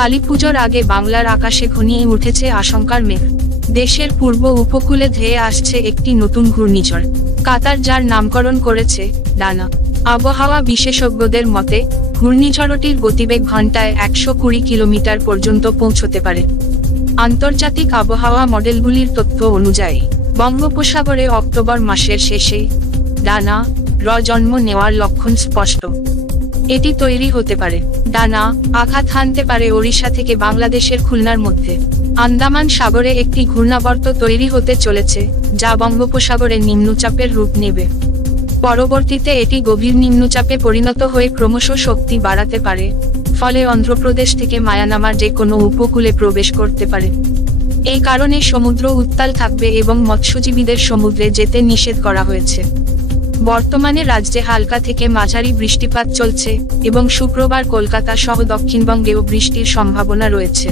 কালীপুজোর আগে বাংলার আকাশে ঘনিয়ে উঠেছে আশঙ্কার মেঘ। দেশের পূর্ব উপকূলে ধেয়ে আসছে একটি নতুন ঘূর্ণিঝড়। কাতার যার নামকরণ করেছে ডানা। আবহাওয়া বিশেষজ্ঞদের মতে, ঘূর্ণিঝড়টির গতিবেগ ঘন্টায় একশো কুড়ি কিলোমিটার পর্যন্ত পৌঁছতে পারে। আন্তর্জাতিক আবহাওয়া মডেলগুলির তথ্য অনুযায়ী, বঙ্গোপসাগরে অক্টোবর মাসের শেষে ডানা র জন্ম নেওয়ার লক্ষণ স্পষ্ট। এটি তৈরি হতে পারে। ডানা, আঘাত হানতে পারে ওড়িশা থেকে বাংলাদেশের খুলনার মধ্যে। আন্দামান সাগরে একটি ঘূর্ণাবর্ত তৈরি হতে চলেছে, যা বঙ্গোপসাগরে নিম্নচাপের রূপ নেবে। পরবর্তীতে এটি গভীর নিম্নচাপে পরিণত হয়ে ক্রমশ শক্তি বাড়াতে পারে, ফলে অন্ধ্রপ্রদেশ থেকে মায়ানামার যে কোনো উপকূলে প্রবেশ করতে পারে। এই কারণে সমুদ্র উত্তাল থাকবে এবং মৎস্যজীবীদের সমুদ্রে যেতে নিষেধ করা হয়েছে। বর্তমানে রাজ্যে হালকা থেকে মাঝারি বৃষ্টিপাত চলছে এবং শুক্রবার কলকাতা সহ দক্ষিণবঙ্গেও বৃষ্টির সম্ভাবনা রয়েছে।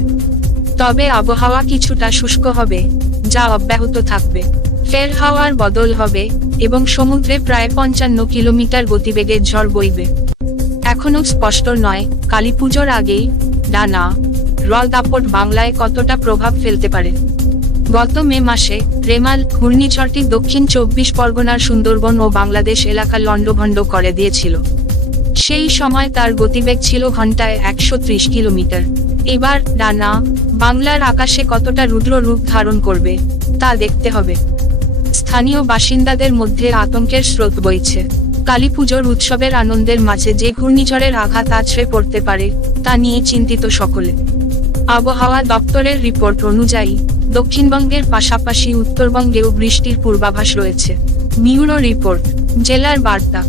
তবে আবহাওয়া কিছুটা শুষ্ক হবে, যা অব্যাহত থাকবে। ফের হাওয়ার বদল হবে এবং সমুদ্রে প্রায় পঞ্চান্ন কিলোমিটার গতিবেগে ঝড় বইবে। এখনও স্পষ্ট নয়, কালীপুজোর আগেই ডানা র দাপট বাংলায় কতটা প্রভাব ফেলতে পারে। গত মে মাসে রেমাল ঘূর্ণিঝড়টি দক্ষিণ চব্বিশ পরগনার সুন্দরবন ও বাংলাদেশ এলাকা লণ্ডভণ্ড করে দিয়েছিল। সেই সময় তার গতিবেগ ছিল ঘন্টায় একশো ত্রিশ কিলোমিটার। এবার ডানা, বাংলার আকাশে কতটা রুদ্র রূপ ধারণ করবে, তা দেখতে হবে। স্থানীয় বাসিন্দাদের মধ্যে আতঙ্কের স্রোত বইছে। কালীপুজোর উৎসবের আনন্দের মাঝে যে ঘূর্ণিঝড়ের আঘাত আছড়ে পড়তে পারে, তা নিয়ে চিন্তিত সকলে। আবহাওয়া দপ্তরের রিপোর্ট অনুযায়ী দক্ষিণবঙ্গের পাশাপাশি উত্তরবঙ্গেও বৃষ্টির পূর্বাভাস রয়েছে। মিউরো রিপোর্ট জেলার বার্তা।